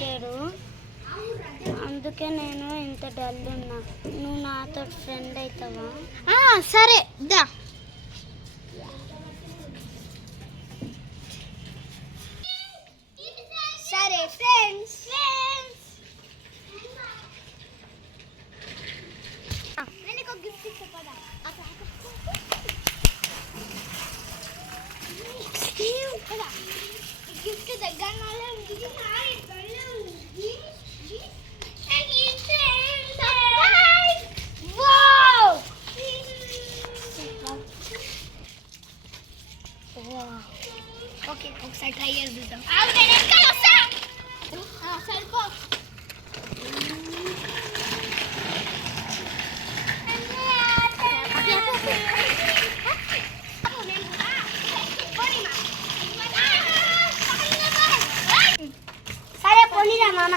లేరు అందుకే నేను ఇంత డల్ ఉన్నా. నువ్వు నాతో ఫ్రెండ్ అవుతావా? సరే దా. సరే ఫ్రెండ్స్. నేను ఒక గిఫ్ట్ ఇస్తా పదా. గిఫ్ట్ దగ్గర ఓకే ఒకసారి ట్రై చేద్దాం. సరిపో సరే పోనీరా మామ.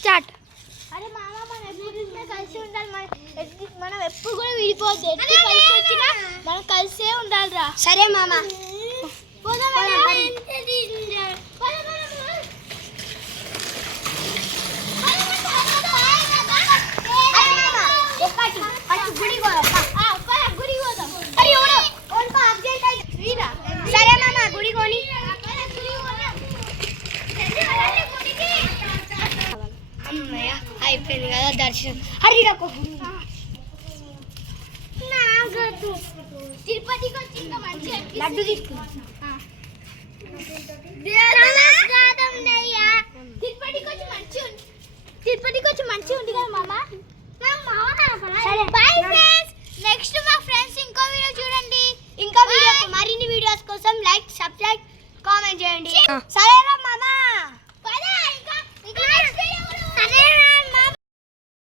స్టార్ట్. అరే మామ మనం ఎప్పుడు కలిసి ఉండాలి. మనం ఎప్పుడు కూడా విడిపోద్దు. ఎప్పుడు కలిసి వచ్చినా మనం కలిసే ఉండాలిరా. సరే మామ. సరే మామ గుడి కొని. అమ్మయ్య అయిపోయింది కదా దర్శనం. హరిరకు తిరుపతికి వచ్చి ఇంకా మంచిగా లడ్డు తీసుకున్నా. తిరుపతికి వచ్చి మంచిగా ఉంది కదా మామ. Bye friends. నెక్స్ట్ మా ఫ్రెండ్స్ ఇంకో వీడియో చూడండి. ఇంకో వీడియో మరిన్ని వీడియోస్ కోసం లైక్, సబ్స్క్రైబ్, కామెంట్ చేయండి. సరే.